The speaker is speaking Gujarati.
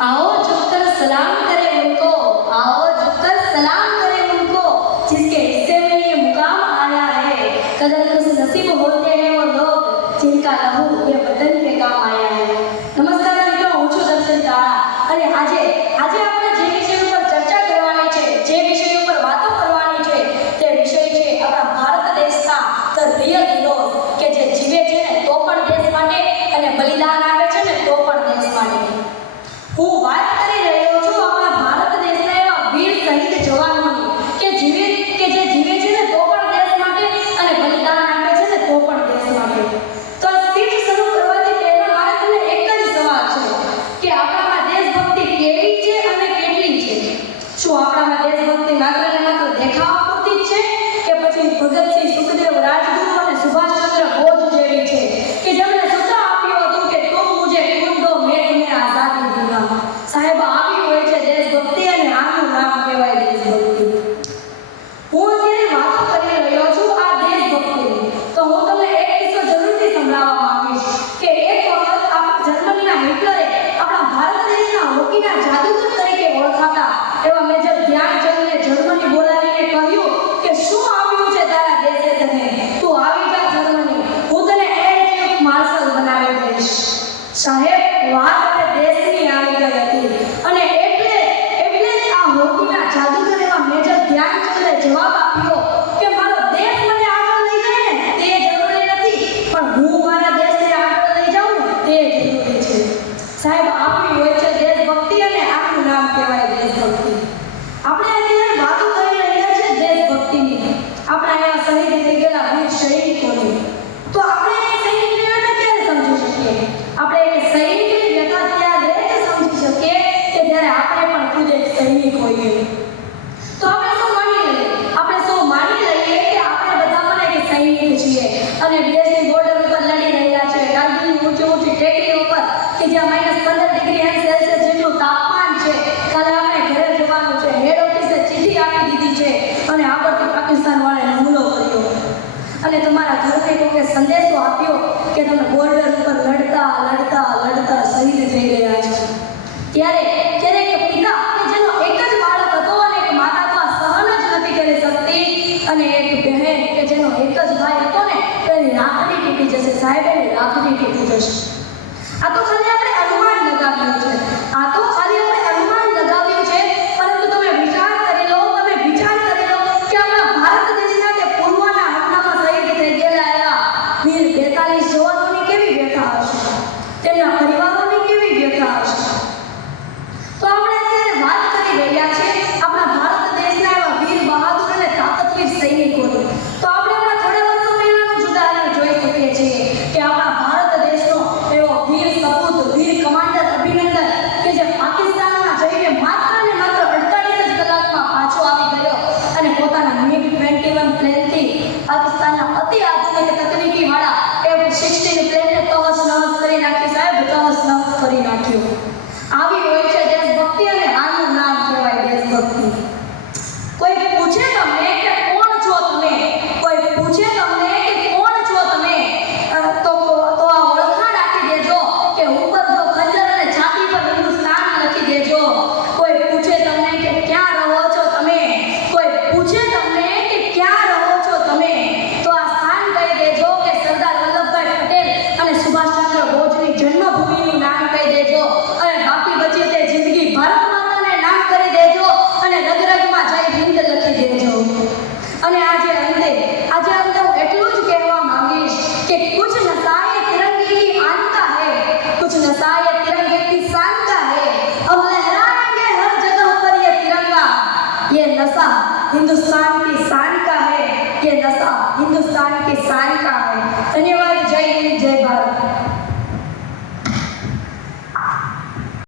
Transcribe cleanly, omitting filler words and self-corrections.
आओ झुककर सलाम करें उनको, आओ झुककर सलाम करें उनको, जिसके हिस्से में ये मुकाम आया है। कदर खुश नसीब होते हैं वो लोग जिनका लहू ये वतन के काम आया है। नमस्कार મિત્રો, હું છું દર્શન તારા અને આજે આપણે જે વિષય ઉપર ચર્ચા કરવાની છે, જે વિષય ઉપર વાતો કરવાની છે, તે વિષય છે આપણા ભારત દેશના ધ રિયલ હીરોઝ કે જે જીવે છે ને તો પણ દેશ માટે અને બલિદાન આપે છે ને તો પણ દેશ માટે। હું વાત કરી રહ્યો છું આપણા ભારત દેશના એવા વીર શહીદ જવાનોની કે જે જીવે છે ને તો પણ દેશ માટે અને બલિદાન આપે છે ને તો પણ દેશ માટે। તો આ સ્પીચ શરૂ કરવાથી પહેલા મારે તમને એક જ સવાલ છે કે આપણામાં દેશભક્તિ કેવી છે અને કેટલી છે? શું આપણામાં દેશભક્તિ માત્ર ને માત્ર દેખાવા પૂરતી જ છે કે પછી ભગતસિંહ, સુખદેવ, રાજગુરુ અને સુભાષચંદ્ર બોઝ જેવી છે કે જેમણે સૂત્ર આપ્યું હતું કે તુમ મુझे खून दो मैं तुम्हें आजादी दूंगा? સાહેબ, આવી હોય છે દેશભક્તિ અને આનું નામ કહેવાય દેશભક્તિ। હું અત્યારે વાતો કરી રહ્યો છું આ દેશભક્તિની, તો હું તમને એક કિસ્સો જરૂરથી સંભળાવવા માંગીશ કે એક વખત જર્મનીના હિટલરે આપણા ભારત દેશના હોકીના જાદુગર તરીકે ઓળખાતા એવા મેજર ધ્યાનચંદને જર્મની બોલાવીને કહ્યું કે શું આવ્યું છે તારા દેશે તને? તું આવી જા જર્મની, હું તને એર ચીફ માર્શલ બનાવી દઈશ। સાહેબ, વાત તે દેશની આવી ગઈ હતી અને એટલે જ આ હોકીના જાદુગર એવા મેજર ધ્યાનચંદે જવાબ આપ્યો કે મારો દેશ મને આગળ લઈ જાય ને તે જરૂરી નથી, પણ હું મારા દેશને આગળ લઈ જાઉં ને તે જરૂરી છે। સાહેબ, આપણી હોય છે દેશભક્તિ અને આનું નામ કહેવાય દેશભક્તિ। આપણે અત્યારે વાતો કરી રહ્યા છે દેશભક્તિની, આપણા એવા શહીદ થઈ ગયેલા વીર સૈનિકોની। તો આપણે એ સૈનિકની વ્યથા ક્યારે સમજી શકીએ? આપણે એ સૈનિકની વ્યથા ત્યારે જ સમજી શકીએ કે જ્યારે આપણે પણ ખુદ એક સૈનિક હોઈએ। તો આપણે સૌ માની લઈએ કે આપણે બધા પણ એક સૈનિક છીએ અને દેશની બોર્ડર ઉપર લડી રહ્યા છે, કારગિલની ઊંચી ટેકરી ઉપર કે જ્યાં -15 ડિગ્રી સેલ્સિયસ જેટલું તાપમાન છે। કાલે આપણે ઘરે જવાનું છે, હેડ ઓફિસે ચિઠ્ઠી આપી દીધી છે અને આગળથી પાકિસ્તાન વાળાએ હુમલો કર્યો અને તમારા ઘરને કોઈએ સંદેશો આપ્યો કે તમે બોર્ડર ઉપર લડતા શહીદ થઈ ગયા છો। ત્યારે ક્યારેક પિતા કે જેનો એક જ બાળક હતો અને એક માતા તો આ સહન જ નથી કરી શકતી અને એક બહેન કે જેનો એક જ ભાઈ હતો ને એની રાખડી તૂટી જશે। સાહેબ, એની રાખડી તૂટી જશે। આ તો ખાલી આપણે અનુમાન લગાવ્યું છે, પરંતુ તમે વિચાર કરી લો કે આપણા ભારત દેશના તે પૂર્વના હમણામાં શહીદ થઈ ગયેલા એવા વીર 42 જવાનોની કેવી વ્યથા હશે, તેમના પરિવારોની કેવી વ્યથા હશે। તો આપણે અત્યારે વાત કરી રહ્યા છે આપણા ભારત દેશના એવા વીર બહાદુર અને તાકતવીર સૈનિકોની। તો આપણે હમણાં થોડા વર્ષો પહેલાનું જ ઉદાહરણ જોઈ શકીએ છીએ કે આપણા ભારત દેશનો એવો વીર સપૂત, વીર કમાન્ડર અભિનંદન કે જે પાકિસ્તાનમાં જઈને માત્ર ને માત્ર 48 જ કલાકમાં પાછો આવી ગયો અને પોતાના MiG-21 પ્લેનથી પાકિસ્તાનના અતિ આધુનિક તકનીકી વાળા F-16 પ્લેનને તહસ-નહસ કરી નાખ્યું। સાહેબ, તહસ-નહસ કરી નાખ્યું। આવી હોય છે દેશભક્તિ અને આનું નામ કહેવાય દેશભક્તિ। કોઈ પૂછે તમને કે કોણ છો તમે, તો આ ઓળખાણ આપી દેજો કે ઉપર જો ખંજર અને છાતી પર હિન્દુસ્તાન લખી દેજો। કોઈ પૂછે તમને કે ક્યાં રહો છો તમે, તો આ સ્થાન કહી દેજો કે સરદાર વલ્લભભાઈ પટેલ અને સુભાષચંદ્ર બોઝની જન્મભૂમિનું નામ કહી દેજો અને બાકી બચી તે જિંદગી ભારત માતાને નામ કરી દેજો અને રગરગમાં જય હિન્દ લખી દેજો। અને આજે અંતે હું એટલું જ કહેવા માંગીશ કે कुछ नशाए तिरंगे की आन का है, कुछ नशाए तिरंगे की शान का है, अब लहराएंगे हर जगह पर ये तिरंगा, ये नशा हिंदुस्तान की शान का है, ये नशा हिंदुस्तान की शान का है। धन्यवाद।